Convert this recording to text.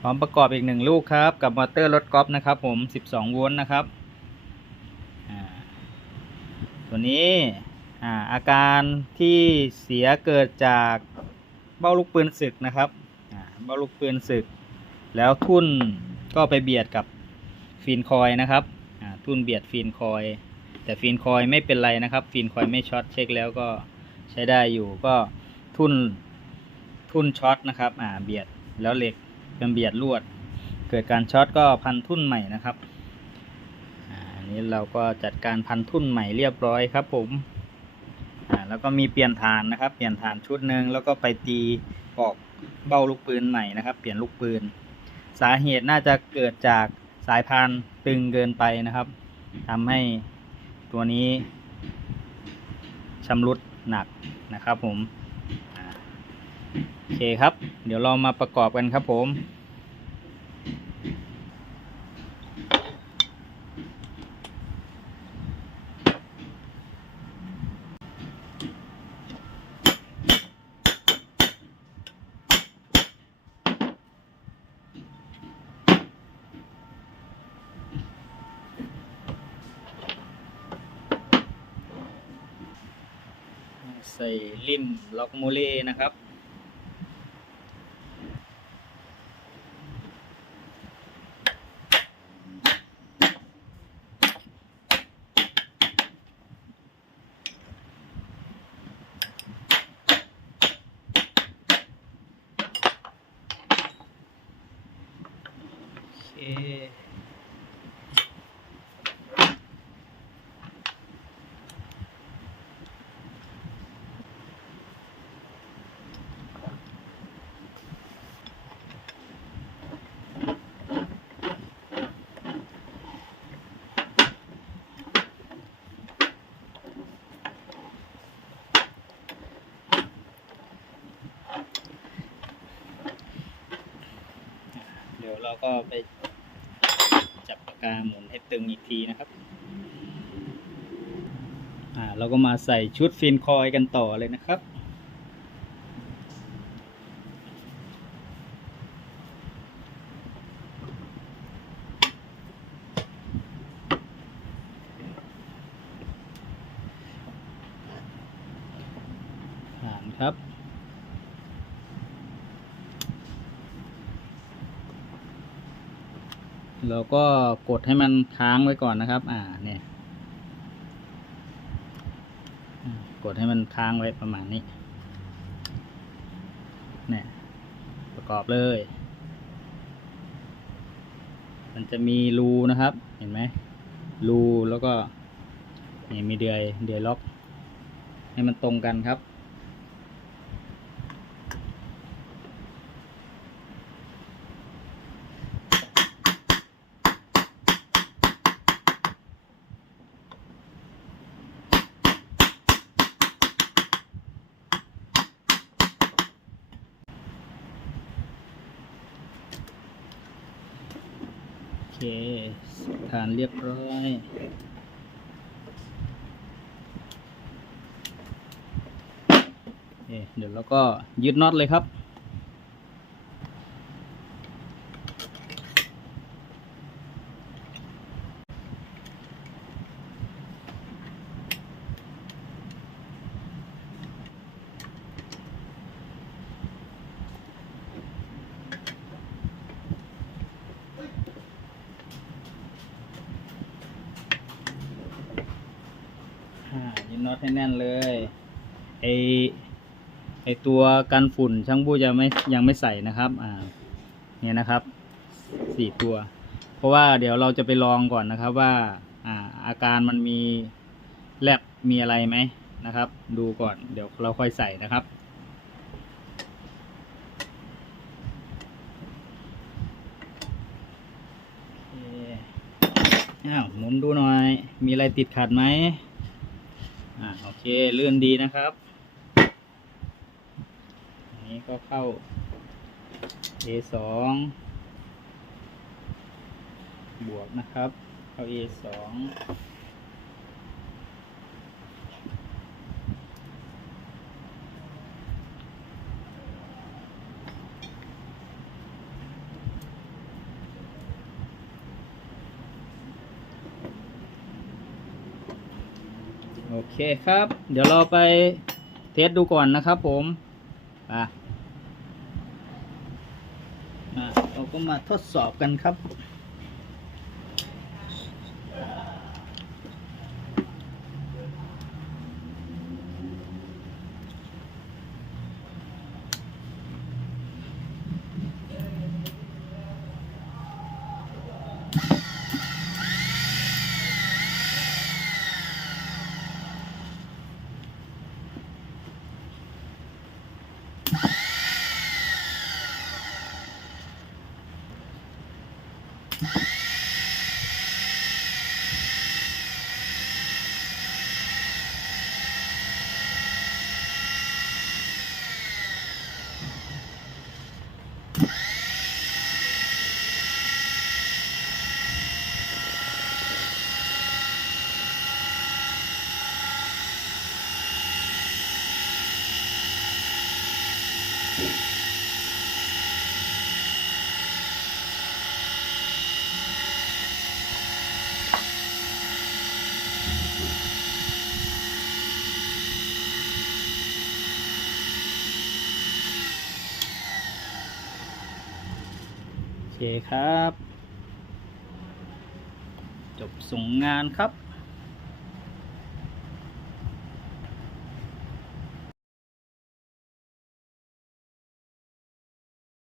พร้อมประกอบอีกหนึ่งลูกครับ กับมอเตอร์รถกอล์ฟนะครับ ผม 12 โวลต์นะครับตัวนี้อาอาการที่เสียเกิดจากเบ้าลูกปืนศึกนะครับเบ้าลูกปืนศึก แล้วทุ่นก็ไปเบียดกับฟีนคอยนะครับทุ่นเบียดฟีนคอย แต่ฟีนคอยไม่เป็นไรนะครับฟีนคอยไม่ช็อตเช็คแล้วก็ใช้ได้อยู่ก็ทุ่นทุ่นช็อตนะครับเบียดแล้วเหล็ก เป็นเบียดลวด เกิดการช็อตก็พันทุ่นใหม่นะครับอันนี้เราก็จัดการพันทุ่นใหม่เรียบร้อยครับ ผมแล้วก็มีเปลี่ยนฐานนะครับ เปลี่ยนฐานชุดหนึ่งแล้วก็ไปตีออกเบ้าลูกปืนใหม่นะครับ เปลี่ยนลูกปืน สาเหตุน่าจะเกิดจากสายพานตึงเกินไปนะครับทำให้ตัวนี้ชำรุดหนักนะครับผม โอเคครับ เดี๋ยวเรามาประกอบกันครับผมใส่ริมล็อกโมเลนะครับ ยวเราก็ไปจับปากกาหมุนให้ตึงอีกทีนะครับ อ่าเราก็มาใส่ชุดฟินคอยกันต่อเลยนะครับผ่าครับ เราก็กดให้มันค้างไว้ก่อนนะครับ อ่าเนี่ยกดให้มันค้างไว้ประมาณนี้เนี่ยประกอบเลย มันจะมีรูนะครับ เห็นไหมรูแล้วก็นี่มีเดือยเดือยล็อก ให้มันตรงกันครับ คฐานเรียบร้อยเคเดี๋ยวเราก็ยึดน็อตเลยครับ น็อตให้แน่นเลยไอไอตัวกันฝุ่นช่างบู้จะไม่ยังไม่ใส่นะครับอ่าเนี่ยนะครับสี่ตัว เพราะว่าเดี๋ยวเราจะไปลองก่อนนะครับว่าอ่าอาการมันมีแลบมีอะไรไหมนะครับ ดูก่อนเดี๋ยวเราค่อยใส่นะครับอ้าวหมุนดูหน่อย มีอะไรติดขัดไหม อ่าโอเคเลื่อนดีนะครับอันนี้ก็เข้า A2 บวกนะครับ เข้า A2 เคครับ เดี๋ยวเราไปเทสดูก่อนนะครับผมอะอะเราก็มาทดสอบกันครับ you ครับ จบส่งงานครับ